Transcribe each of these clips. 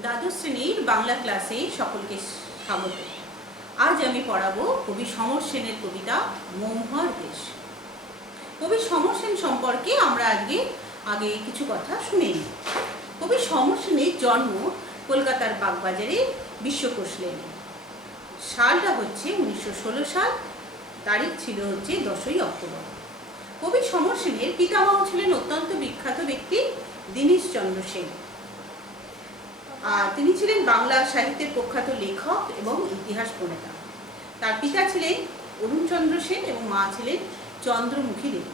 দ্বাদশ শ্রেণীর বাংলা ক্লাসে সকলকে স্বাগত। আজ আমি পড়াবো কবি সমর সেনের কবিতা মহুয়ার দেশ। কবি সমর সেন সম্পর্কে আমরা আগে কিছু কথা শুনে নিই। কবি সমর সেনের জন্ম কলকাতার বাগবাজারে বিশ্বকোষ লেনে। সালটা হচ্ছে 1916 সাল, তারিখ ছিল হচ্ছে 10ই অক্টোবর। কবি সমর সেনের পিতামহ ছিলেন অত্যন্ত বিখ্যাত ব্যক্তি দীনেশচন্দ্র সেন। আর তিনি ছিলেন বাংলা সাহিত্যের প্রখ্যাত লেখক এবং ইতিহাস প্রণেতা। তার পিতা ছিলেন অরুণচন্দ্র সেন এবং মা ছিলেন চন্দ্রমুখী দেবী।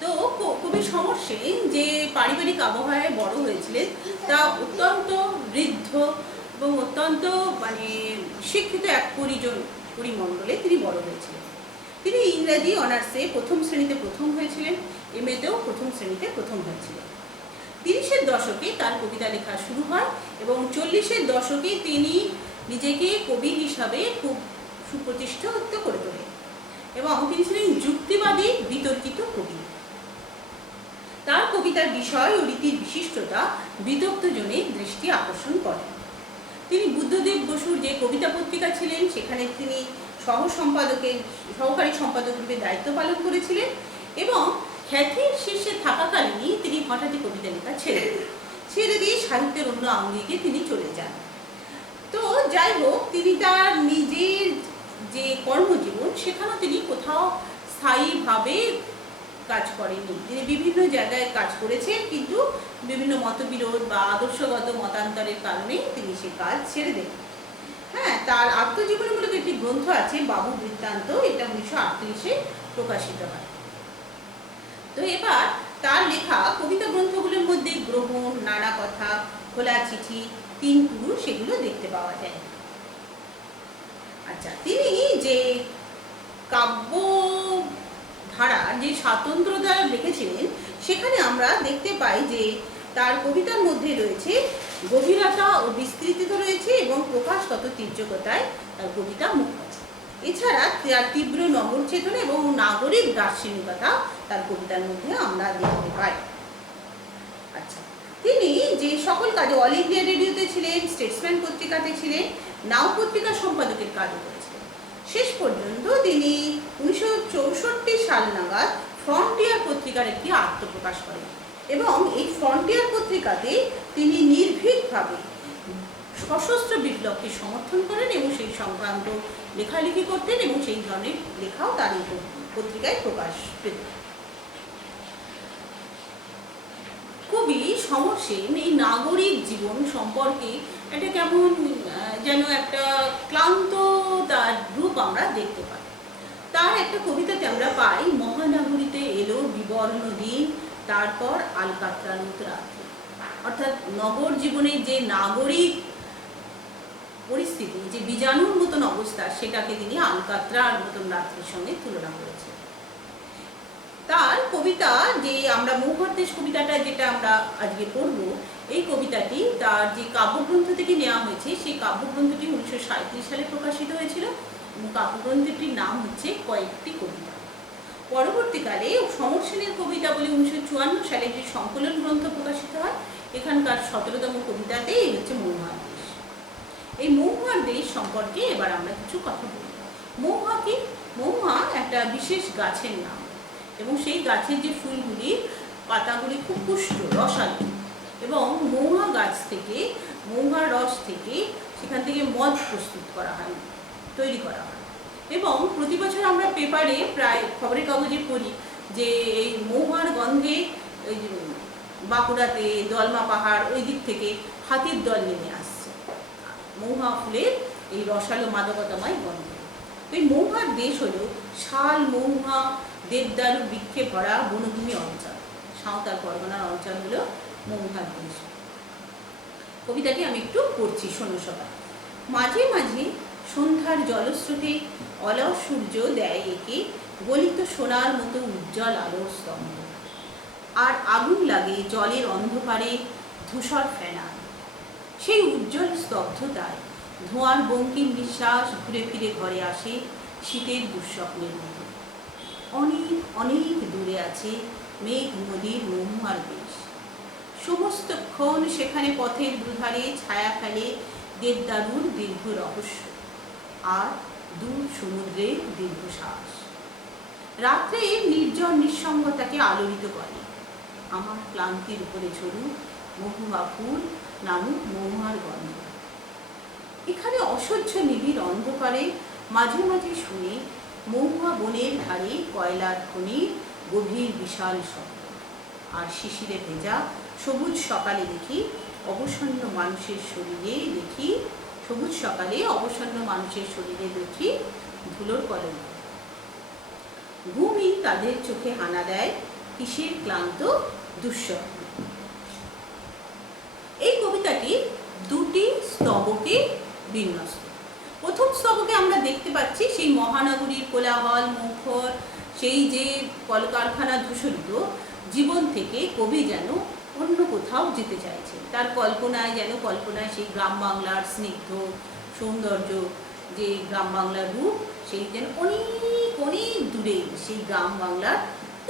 তো কবি সমর সেন যে পারিবারিক আবহাওয়ায় বড় হয়েছিলেন তা অত্যন্ত বৃদ্ধ এবং অত্যন্ত শিক্ষিত এক পরিমণ্ডলে তিনি বড় হয়েছিলেন। তিনি ইংরাজি অনার্সে প্রথম শ্রেণীতে প্রথম হয়েছিলেন, এমএতেও প্রথম শ্রেণীতে প্রথম হয়েছিলেন। 30-এর দশকে তার কবিতা লেখা শুরু হয় এবং 40-এর দশকে তিনি নিজেকে কবি হিসাবে খুব সুপ্রতিষ্ঠিত করে তোলেন এবং তিনি ছিলেন যুক্তিবাদী বিতর্কিত কবি। তার কবিতার বিষয় ও রীতির বিশিষ্টতা বিদগ্ধজনের দৃষ্টি আকর্ষণ করে। তিনি বুদ্ধদেব বসুর যে কবিতা পত্রিকা ছিলেন সেখানে তিনি সহকারী সম্পাদক রূপে দায়িত্ব পালন করেছিলেন এবং খ্যাতির শীর্ষে থাকাকালীনই তিনি হঠাৎই কবিতা লেখা ছেড়ে দিয়ে সাহিত্যের অন্য আঙ্গিকে তিনি চলে যান। তো যাই হোক, তিনি তার নিজের যে কর্মজীবন সেখানেও তিনি কোথাও স্থায়ীভাবে কাজ করেননি। তিনি বিভিন্ন জায়গায় কাজ করেছেন, কিন্তু বিভিন্ন মতবিরোধ বা আদর্শগত মতান্তরের কারণে তিনি সে কাজ ছেড়ে দেন। তার আত্মজীবনীমূলক একটি গ্রন্থ আছে বাবু বৃত্তান্ত, এটা 1938-এ প্রকাশিত হয়। তো এবার তার লেখা কবিতা গ্রন্থগুলোর মধ্যে গ্রহণ, নানা কথা, খোলা চিঠি, 3 পুরুষ এগুলো দেখতে পাওয়া যায়। আচ্ছা, তিনি যে কাব্য ধারা যে স্বাতন্ত্র্যতা লিখেছিলেন সেখানে আমরা দেখতে পাই যে তার কবিতার মধ্যে রয়েছে গভীরতা ও বিস্তৃত রয়েছে এবং প্রকাশগত তীর্যকতায় তার কবিতা মুখ আছে। এছাড়া তার তীব্র নগর চেতনা এবং নাগরিক দার্শনিকতা তার কবিতার মধ্যে আমরা দেখতে পাই। আচ্ছা, তিনি যে সকল কাজে অল ইন্ডিয়া রেডিওতে ছিলেন, স্টেটসম্যান পত্রিকাতে ছিলেন, নাও পত্রিকার সম্পাদকের কাজও করেছিলেন। শেষ পর্যন্ত তিনি 1964 সাল নাগাদ ফ্রন্টিয়ার পত্রিকার একটি আত্মপ্রকাশ করেন এবং এই ফ্রন্টিয়ার পত্রিকাতে তিনি নির্ভীকভাবে সশস্ত্র বিপ্লবকে সমর্থন করেন এবং সেই সংক্রান্ত লেখালেখি করতেন এবং সেই ধরনের লেখাও তার এই পত্রিকায় প্রকাশ পেত। কবি সমর সেন এই নাগরিক জীবন সম্পর্কে এটা কেমন যেন একটা ক্লান্ত তার রূপ আমরা দেখতে পাই। তার একটা কবিতাতে আমরা পাই, মহানগরীতে এলো বিবর্ণ দিন, তারপর আলকাতরার রাত্রি। অর্থাৎ নগর জীবনের যে নাগরিক পরিস্থিতি, যে বীজাণুর মতন অবস্থা, সেটাকে তিনি আলকাতরার মতন রাত্রির সঙ্গে তুলনা করেছেন। তার কবিতা যে আমরা মহুয়ার দেশ কবিতাটা যেটা আমরা আজকে পড়ব, এই কবিতাটি তার যে কাব্যগ্রন্থ থেকে নেওয়া হয়েছে, সেই কাব্যগ্রন্থটি 1937 সালে প্রকাশিত হয়েছিল এবং কাব্যগ্রন্থটির নাম হচ্ছে কয়েকটি কবিতা। পরবর্তীকালে সমর সেনের কবিতা বলে 1954 সালে একটি সংকলন গ্রন্থ প্রকাশিত হয়। এখানকার 17তম কবিতাতে এই হচ্ছে মহুয়ার দেশ। এই মহুয়ার দেশ সম্পর্কে এবার আমরা কিছু কথা বলি। মহুয়া কি? মহুয়া একটা বিশেষ গাছের নাম এবং সেই গাছের যে ফুলগুলি, পাতাগুলি খুব পুষ্ট, রসালো এবং মহুয়া গাছ থেকে, মহুয়ার রস থেকে সেখান থেকে মদ প্রস্তুত করা হয়, তৈরি করা হয়। এবং প্রতি বছর আমরা পেপারে প্রায় খবরের কাগজে পড়ি যে এই মহুয়ার গন্ধে ওই বাঁকুড়াতে দলমা পাহাড় ওই দিক থেকে হাতির দল নেমে আসছে মহুয়া ফুলের এই রসালো মাদকতাময় গন্ধ। এই মহুয়ার দেশ হলো শাল, মহুয়া, দেবদারু বৃক্ষে ভরা বনভূমি অঞ্চল। সাঁওতাল পরগনার অঞ্চল হলো মহুয়ার দেশ। কবিতাটি আমি একটু পড়ছি, শোনো সবাই। মাঝে মাঝে সন্ধ্যার জলস্রোতে অলস সূর্য দেয় একে গলিত সোনার মতো উজ্জ্বল আলোর স্তম্ভ, আর আগুন লাগে জলের অন্ধকারে ধূসর ফেনা। সেই উজ্জ্বল স্তব্ধতায় ধোঁয়ার বঙ্কিম নিঃশ্বাস ঘুরে ফিরে ঘরে আসে শীতের দুঃস্বপ্নের মতো। অনেক অনেক দূরে আছে মেঘ নদীর মহুয়ার দেশ। সমস্তক্ষণ সেখানে পথের দুধারে ছায়া ফেলে দেবদারুর দীর্ঘ রহস্য আর দূর সমুদ্রের দীর্ঘশ্বাস। রাত্রে নির্জন নিঃসঙ্গতাকে আলোড়িত করে। আমার ক্লান্তির উপরে ঝরুক মহুয়া ফুল নামুক মহুয়ার গন্ধ। এখানে অসহ্য নিবিড় অন্ধকারে মাঝে মাঝে শুনে মহুয়া বনের ধারে কয়লার খনির গভীর বিশাল শব্দ। আর শিশিরে ভেজা সবুজ সকালে দেখি অবসন্ন মানুষের শরীরে দেখি ধুলোর কলম। ঘুমই তাদের চোখে হানা দেয় কিসের ক্লান্ত দুঃস্বপ্ন। এই কবিতাটি দুটি স্তবকে বিন্যস্ত। প্রথম স্তবকে আমরা দেখতে পাচ্ছি সেই মহানগরীর কোলাহল মুখর সেই যে কলকারখানা দূষিত জীবন থেকে কবি যেন অন্য কোথাও যেতে চাইছে। তার কল্পনায় সেই গ্রাম বাংলার স্নিগ্ধ সৌন্দর্য, যে গ্রাম বাংলার রূপ, সেই যেন অনেক অনেক দূরে সেই গ্রাম বাংলার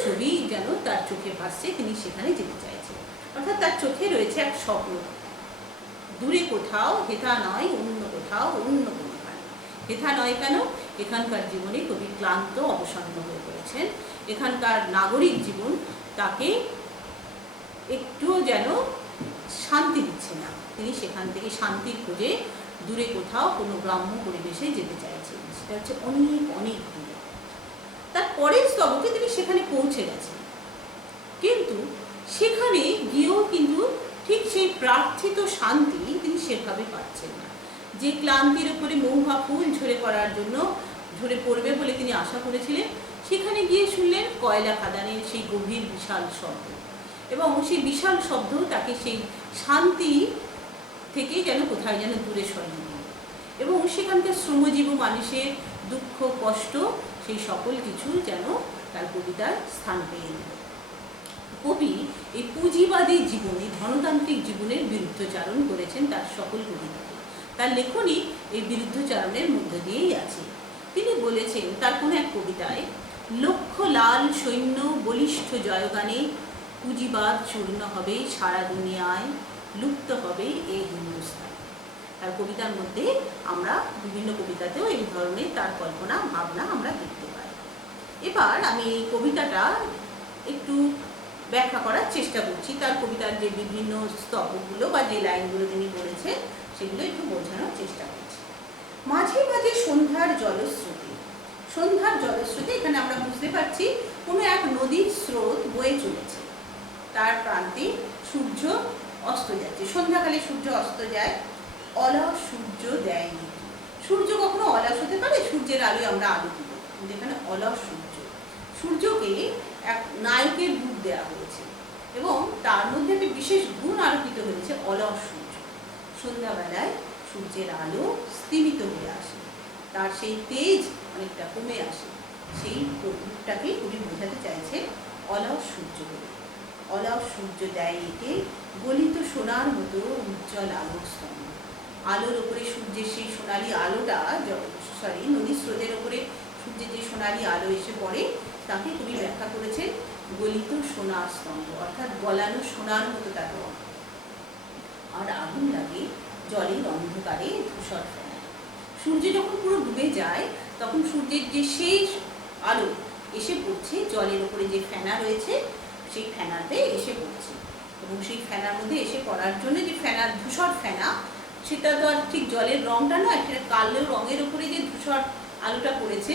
ছবি যেন তার চোখে ভাসছে, তিনি সেখানে যেতে চাইছেন। অর্থাৎ তার চোখে রয়েছে এক স্বপ্ন, দূরে কোথাও, হেথা নয়, অন্য কোথাও, অন্য কোনোখানে। হেথা নয় কেন? এখানকার জীবনে কবি ক্লান্ত অবসন্ন হয়ে পড়েছেন। এখানকার নাগরিক জীবন তাকে একটুও যেন শান্তি দিচ্ছে না। তিনি সেখান থেকে শান্তির খোঁজে দূরে কোথাও কোনো গ্রাম্য পরিবেশে যেতে চাইছেন, সেটা হচ্ছে অনেক অনেক দূরে। তার পরের স্তবকে তিনি সেখানে পৌঁছে গেছেন, কিন্তু সেখানে গিয়েও কিন্তু ঠিক সেই প্রার্থিত শান্তি তিনি সেভাবে পাচ্ছেন না। যে ক্লান্তির উপরে মহুয়া ফুল ঝরে পড়বে বলে তিনি আশা করেছিলেন, সেখানে গিয়ে শুনলেন কয়লা খাদানের সেই গভীর বিশাল শব্দ, এবং সেই বিশাল শব্দ তাকে সেই শান্তি থেকে যেন কোথায় যেন দূরে সরিয়ে দিল, এবং সেখানকার শ্রমজীবী মানুষের দুঃখ কষ্ট সেই সকল কিছু যেন তার কবিতার স্থান পেয়ে নিল। কবি এই পুঁজিবাদী জীবনে, ধনতান্ত্রিক জীবনের বিরুদ্ধচারণ করেছেন তার সকল কবিতাতে। তার লেখনী এই বিরুদ্ধচারণের মধ্য দিয়েই আছে। তিনি বলেছেন তার কোনো এক কবিতায়, লক্ষ লাল সৈন্য বলিষ্ঠ জয়গানে পুঁজিবাদ চূর্ণ হবে সারা দুনিয়ায়, লুপ্ত হবে এই হিন্দুস্তান। তার কবিতার মধ্যে আমরা বিভিন্ন কবিতাতেও এই ধরনের তার কল্পনা ভাবনা আমরা দেখতে পাই। এবার আমি এই কবিতাটা একটু ব্যাখ্যা করার চেষ্টা করছি। তার কবিতার যে বিভিন্ন স্তবকগুলো বা যে লাইনগুলো তিনি বলেছেন সেগুলো একটু বোঝানোর চেষ্টা করছি। মাঝে মাঝে সন্ধ্যার জলস্রোতে এখানে আমরা বুঝতে পারছি কোনো এক নদীর স্রোত বয়ে চলেছে, তার প্রান্তে সূর্য অস্ত যাচ্ছে। সন্ধ্যাকালে সূর্য অস্ত যায়, অলস সূর্য দেয়নি। সূর্য কখনো অলস হতে পারে? সূর্যের আলোয় আমরা আলো দিব, কিন্তু এখানে অলস সূর্যকে এক নায়কের রূপ দেওয়া হয়েছে, এবং তার মধ্যে একটি বিশেষ গুণ আরোপিত হয়েছে, অলস সূর্য। সন্ধ্যাবেলায় সূর্যের আলো স্তিমিত হয়ে আসে, তার সেই তেজ অনেকটা কমে আসে। সেই রূপটাকে কবি বোঝাতে চাইছে অলস সূর্য বলে। অলস সূর্য দেয় একে গলিত সোনার মতো উজ্জ্বল আলোর স্তম্ভ। আলোর ওপরে সূর্যের সেই সোনালি আলোটা, নদীর স্রোতের ওপরে সূর্যের যে সোনালি আলো এসে পড়ে, তাকে কবি ব্যাখ্যা করেছেন গলিত সোনার স্তম্ভ, অর্থাৎ গলানো সোনার মতো তার রং। আর আগুন লাগে জলের অন্ধকারে ধূসর ফেনায়। সূর্য যখন পুরো ডুবে যায়, তখন সূর্যের যে শেষ আলো এসে পড়ছে জলের উপরে যে ফেনা রয়েছে, সেই ফেনাতে এসে পড়ছে, এবং সেই ফেনার মধ্যে এসে পড়ার জন্য যে ফেনার ধূসর ফেনা, সেটা তো আর ঠিক জলের রংটা নয়, সেটা কালো রঙের উপরে যে ধূসর আলোটা পড়েছে,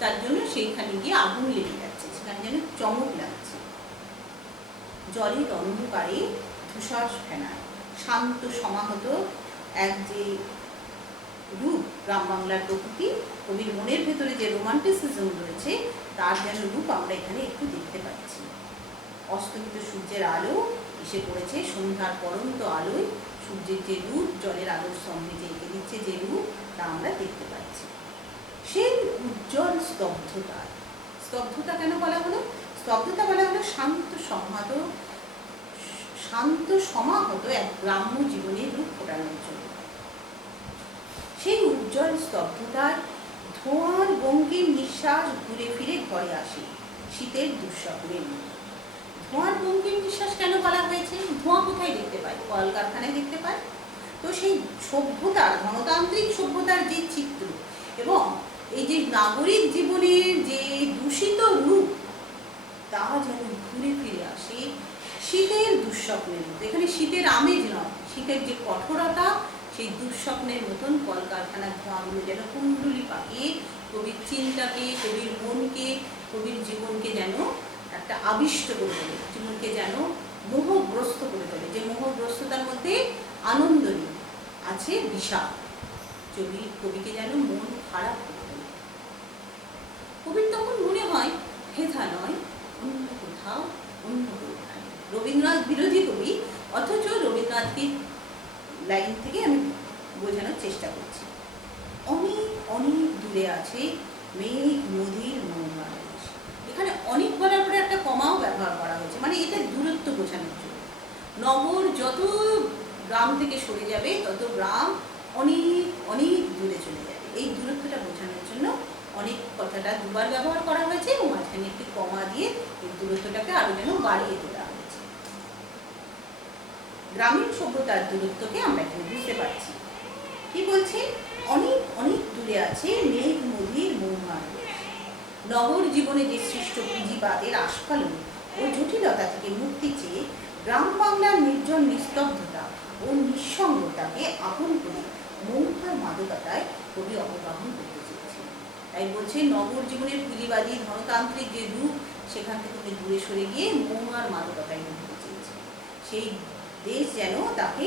তার জন্য সেইখানে গিয়ে আগুন লেগে যাচ্ছে, সেখানে যেন চমক লাগছে। জলের অন্ধকারে ধূসর ফেনায় শান্ত সমাহত এক যে রূপ, গ্রাম বাংলার প্রকৃতি, কবির মনের ভেতরে যে রোমান্টিসিজম রয়েছে, তার যেন রূপ আমরা এখানে একটু দেখতে পাচ্ছি। অস্তমিত সূর্যের আলো এসে পড়েছে, সন্ধ্যার পরন্ত আলোয় সূর্যের যে রূপ জলের আলোর সঙ্গে যে এঁকে দিচ্ছে যে রূপ, তা আমরা দেখতে পাচ্ছি। সেই উজ্জ্বল স্তব্ধতা কেন বলা হলো? স্তব্ধতা বলা হলো শান্ত সমাহত এক গ্রাম্য জীবনের রূপ ফোটানোর জন্য। সেই উজ্জ্বল স্তব্ধতার ধোঁয়ার গঙ্গীর নিঃশ্বাস ঘুরে ফিরে ঘরে আসে শীতের দুঃস্বপ্নের মতো। ধোঁয়ার বঙ্কিম নিঃশ্বাস কেন বলা হয়েছে? ধোঁয়া কোথায় দেখতে পাই? কলকারখানায় দেখতে পাই। তো সেই সভ্যতার, গণতান্ত্রিক সভ্যতার যে চিত্র এবং এই যে নাগরিক জীবনের যে দূষিত রূপ, তা যেন ঘুরে ফিরে আসে শীতের দুঃস্বপ্নের মতো। এখানে শীতের আমেজ নয়, শীতের যে কঠোরতা, সেই দুঃস্বপ্নের মতন কলকারখানার ধোঁয়াগুলো যেন কুণ্ডুলি পাকিয়ে কবির চিন্তাকে, কবির মনকে, কবির জীবনকে যেন একটা আবিষ্ট করে তোলে, জীবনকে যেন মোহগ্রস্ত করে তোলে। যে মোহগ্রস্ততার মধ্যে আনন্দ নেই, আছে বিষাদ। কবিকে যেন মন খারাপ করে তোলে। কবির তখন মনে হয় হেথা নয়, অন্য কোথাও, অন্য কোথায়। রবীন্দ্রনাথ বিরোধী কবি, অথচ রবীন্দ্রনাথকে লাইন থেকে আমি বোঝানোর চেষ্টা করছি। অনেক অনেক দূরে আছে মেঘ নদীর মৌমার দেশ। এখানে অনেক বলার পরে একটা কমাও ব্যবহার করা হয়েছে, মানে এটা দূরত্ব বোঝানোর জন্য। নগর যত গ্রাম থেকে সরে যাবে তত গ্রাম অনেক অনেক দূরে চলে যাবে। এই দূরত্বটা বোঝানোর জন্য অনেক কথাটা দুবার ব্যবহার করা হয়েছে এবং মাঝখানে একটি কমা দিয়ে এই দূরত্বটাকে আরো যেন বাড়িয়ে তোলা হয়েছে। গ্রামীণ সভ্যতার দূরত্বকে আমরা এখানে বুঝতে পারছি। কি বলছে? অনেক অনেক দূরে আছে মেঘ নদীর মৌমার দেশ। নগর জীবনে যে সৃষ্ট পুঁজিবাদের আস্ফালন ও জটিলতা থেকে মুক্তি চেয়ে গ্রাম বাংলার নির্জন নিস্তব্ধতা ও নিঃসঙ্গতাকে আপন করে মৌমার মাদকতায় কবি অবগাহন করতে চেয়েছেন। তাই বলছে নগর জীবনের পুঁজিবাদী ধনতান্ত্রিক যে রূপ, সেখান থেকে উনি দূরে সরে গিয়ে মৌমার মাদকতায় ঢুকতে চেয়েছেন। সেই দেশ যেন তাকে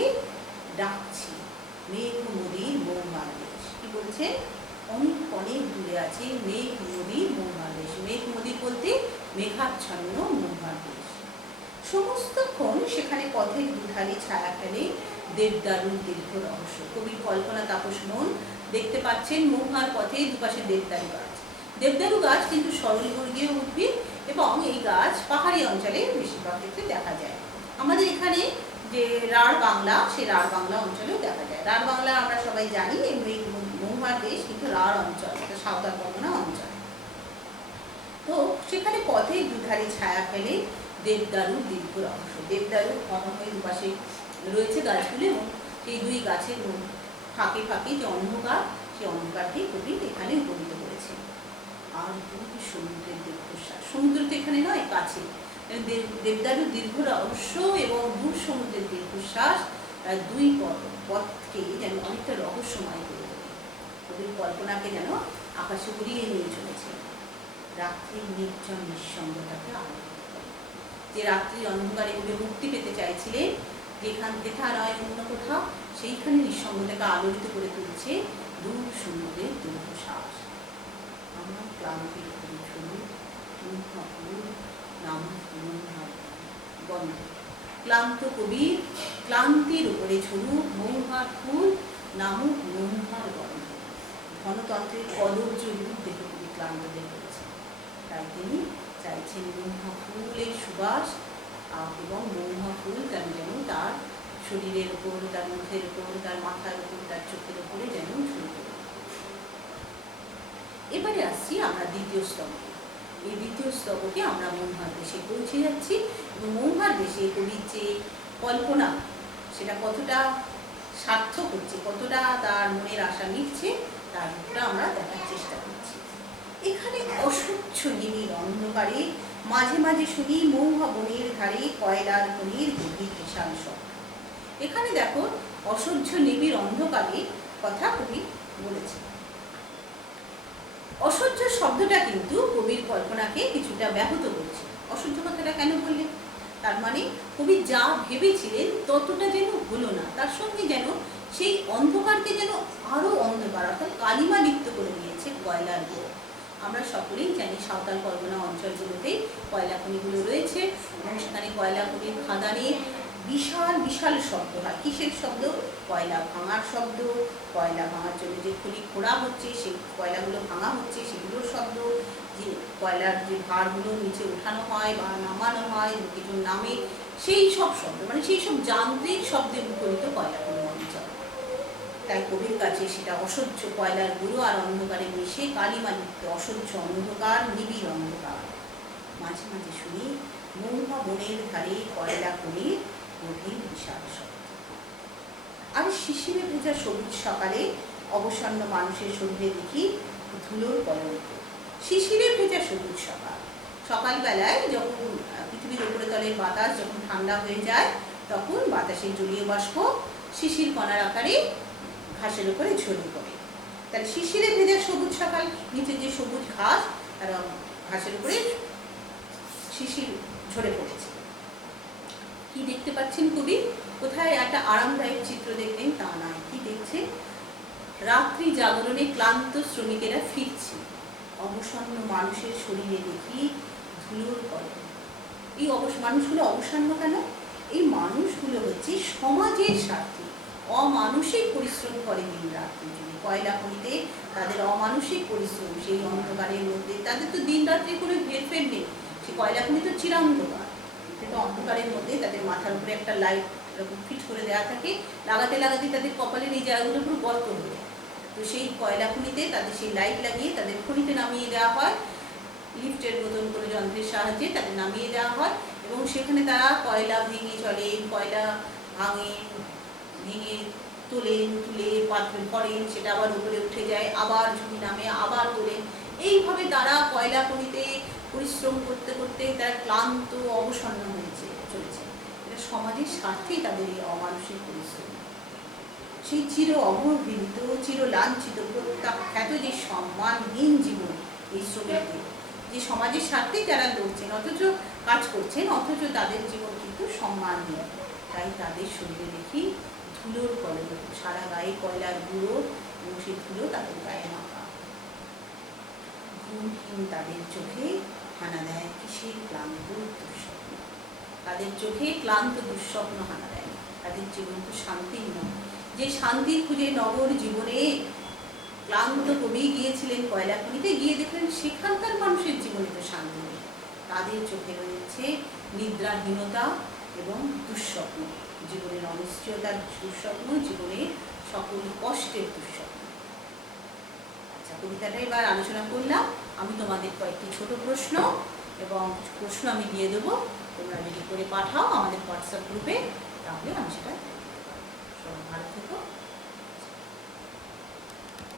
ডাকছে, মেঘ নদীর মৌমার দেশ। কি বলছে? অনেক অনেক দূরে আছে মেঘ নদীর মৌমার দেশ। মেঘ নদী বলতে মেঘাচ্ছন্ন মৌমার দেশ। সমস্তক্ষণ সেখানে পথের দুধারে ছায়া ফেলে দেবদারুর দীর্ঘ রহস্য। কবির কল্পনা তাপস মন দেখতে পাচ্ছেন মৌমার পথে দুপাশে দেবদারু গাছ। দেবদারু গাছ কিন্তু সরলবর্গীয় উদ্ভিদ এবং এই গাছ পাহাড়ি অঞ্চলে বেশিরভাগ ক্ষেত্রে দেখা যায়। আমাদের এখানে যে রাঢ় বাংলা, সেই রাঢ় বাংলা অঞ্চলেও দেখা যায়। রাঢ় বাংলা আমরা সবাই জানি, এই মৌমার দেশ কিন্তু রাঢ় অঞ্চল, এটা সাঁওতাল পরগনা অঞ্চল। তো সেখানে পথে দুধারে ছায়া ফেলে দেবদারুর দীর্ঘ রহস্য। দেবদারুর ঘনময় দুপাশে রয়েছে গাছগুলো এবং সেই দুই গাছের ফাঁকে ফাঁকে যে অন্ধকার, সেই অন্ধকারকে কবি এখানে উপনীত করেছে। আর দূর সমুদ্রের দীর্ঘশ্বাস। সমুদ্র তো এখানে নয়, কাছে। দেবদারুর দীর্ঘ রহস্য এবং দূর সমুদ্রের দীর্ঘশ্বাস, দুই পথকে যেন অনেকটা রহস্যময় করে তোলে। কবির কল্পনাকে যেন আকাশে উড়িয়ে নিয়ে চলেছে। রাত্রির নির্জন নিঃসঙ্গতাকে আলোকিত করে। যে রাত্রির অন্ধকারে কবি মুক্তি পেতে চাইছিলেন, যেখান হেথা নয় অন্য কোথাও, সেইখানে নিঃসঙ্গতাকে আলোকিত করে তুলছে দূর সমুদ্রের দীর্ঘশ্বাস। আমার ক্লান্তির উপরে ছড়ু বন্ধ। ক্লান্ত কবির ক্লান্তির উপরে ছড়ু মৌহার ফুল নামুক মৌহার গন্ধ। ধনতন্ত্রের কদর্য রূপ দেখে কবি ক্লান্ত হয়ে পড়েছে। তাই তিনি চাইছেন মৌহা ফুলের সুবাস এবং মৌহা ফুল কেন যেন তার শরীরের উপর, তার মুখের উপর, তার মাথার উপর, তার চোখের উপরে যেন ছড়িয়ে পড়ে। এবারে আসছি আমরা দ্বিতীয় স্তবকে। এই দ্বিতীয় স্তবকে আমরা মৌহার দেশে পৌঁছে যাচ্ছি এবং মৌহার দেশে কবির যে কল্পনা, সেটা কতটা সার্থক হচ্ছে, কতটা তার মনের আশা মিটছে, তার রূপটা আমরা দেখার চেষ্টা করছি। এখানে অসহ্য নিবিড় অন্ধকারে মাঝে মাঝে শুনি মৌহা বনের ধারে কয়লার খনির গভীর বিশাল শব্দ। এখানে দেখো অসহ্য নিবিড় অন্ধকারে কথা কবি বলেছে। অসহ্য শব্দটা কিন্তু কবির কল্পনাকে কিছুটা ব্যাহত করছে। অসহ্য কথাটা কেন বললেন? তার মানে কবি যা ভেবেছিলেন ততটা যেন হলো না, তার সঙ্গে যেন সেই অন্ধকারকে যেন আরো অন্ধকার অর্থাৎ কালিমা লিপ্ত করে দিয়েছে কয়লার গোড়। আমরা সকলেই জানি সাঁওতাল পরগনা অঞ্চলগুলোতে কয়লা খনিগুলো রয়েছে এবং সেখানে কয়লা খনির খাদানে বিশাল বিশাল শব্দ হয়। কিসের শব্দ? কয়লা ভাঙার শব্দ, কয়লা ভাঙার জন্য যে খনি খোঁড়া হচ্ছে, সেই কয়লাগুলো ভাঙা হচ্ছে সেগুলোর শব্দ, যে কয়লার যে ভারগুলো নিচে ওঠানো হয় বা নামানো হয়, কিছু নামে, সেই সব শব্দ, মানে সেই সব যান্ত্রিক শব্দে মুখরিত কয়লা খনি অঞ্চল। তাই কবির কাছে সেটা অসহ্য কয়লার গুঁড়ো আর অন্ধকারে মিশে কালিমা লিপ্ত অসহ্য অন্ধকার, নিবিড় অন্ধকার। মাঝে মাঝে শুনি মৌমা বনের ধারে কয়লা করে গভীর বিশাল শব্দ। আর শিশিরে ভেজা সবুজ সকালে অবসন্ন মানুষের শরীরে দেখি ধুলোর কলঙ্ক। শিশিরে ভেজা সবুজ সকাল, সকালবেলায় যখন পৃথিবীর উপরে তলের বাতাস যখন ঠান্ডা হয়ে যায়, তখন বাতাসের জলীয় বাষ্প শিশির কণার আকারে ঘাসের উপরে ঝরে পড়ে। তাহলে শিশিরে ভেজা সবুজ সকাল, নিচে যে সবুজ ঘাস তার ঘাসের উপরে শিশির ঝরে পড়েছে। কি দেখতে পাচ্ছেন কবি? কোথায় একটা আরামদায়ক চিত্র দেখলেন তা নয়, কি দেখছে? রাত্রি জাগরণে ক্লান্ত শ্রমিকেরা ফিরছে, অবসন্ন মানুষের শরীরে দেখি ধুলোর কলঙ্ক। এই মানুষগুলো অবসন্ন কেন? এই মানুষগুলো হচ্ছে সমাজের স্বার্থে অমানসিক পরিশ্রম করে দিন রাত্রি জুড়ে। কয়লা খনিতে তাদের অমানসিক পরিশ্রম, সেই অন্ধকারের মধ্যে তাদের তো দিন রাত্রি কোনো হেরফের নেই। সে কয়লা খনি তো চিরান্ধকার, সেটা অন্ধকারের মধ্যে তাদের মাথার উপরে একটা লাইট এরকম ফিট করে দেওয়া থাকে, লাগাতে লাগাতে তাদের কপালের এই জায়গাগুলো পুরো গর্ত হয়ে যায়। তো সেই কয়লা খনিতে তাদের সেই লাইট লাগিয়ে তাদের খনিতে নামিয়ে দেওয়া হয়, লিফটের মতন করে যন্ত্রের সাহায্যে তাদের নামিয়ে দেওয়া হয়, এবং সেখানে তারা কয়লা ভেঙে চলেন, কয়লা ভেঙে তোলেন, তুলে পাত্রে ভরেন, সেটা আবার উপরে উঠে যায়, আবার ঝুঁকি নামে, আবার তোলেন। এইভাবে তারা কয়লা খনিতে পরিশ্রম করতে করতে তারা ক্লান্ত অবসন্ন হয়েছে চলেছে। এটা সমাজের স্বার্থেই তাদের এই অমানসিক পরিশ্রম। সেই চির অবহেলিত, চির লাঞ্ছিত, প্রত্যাখ্যাত যে সম্মানহীন জীবন এই শ্রমিকদের, যে সমাজের স্বার্থেই যারা লড়ছেন অথচ কাজ করছেন, অথচ তাদের জীবন কিন্তু সম্মানহীন। তাই তাদের শরীরে দেখি ধুলোর কলঙ্ক, সারা গায়ে কয়লার গুঁড়ো, এবং সেই ধুলো তাদের গায়ে মাখা। ঘুমহীন তাদের চোখে হানা দেয় কিসের ক্লান্ত দুঃস্বপ্ন। তাদের চোখে ক্লান্ত দুঃস্বপ্ন হানা দেয়। তাদের জীবন তো শান্তির নয়। যে শান্তির খুঁজে নগর জীবনে ক্লান্ত কবি গিয়েছিলেন কয়লা খনিতে, গিয়ে দেখলেন সেখানকার মানুষের জীবনে তো শান্তি নেই। তাদের চোখে রয়েছে নিদ্রাহীনতা এবং দুঃস্বপ্ন, জীবনের অনিশ্চয়তার দুঃস্বপ্ন, জীবনের সকল কষ্টের দুঃস্বপ্ন। আচ্ছা, কবিতাটা এবার আলোচনা করলাম। আমি তোমাদের কয়েকটি ছোট প্রশ্ন এবং প্রশ্ন আমি দিয়ে দেবো, তোমরা রেডি করে পাঠাও আমাদের হোয়াটসঅ্যাপ গ্রুপে, তাহলে আমি সেটা ভালো থেকো।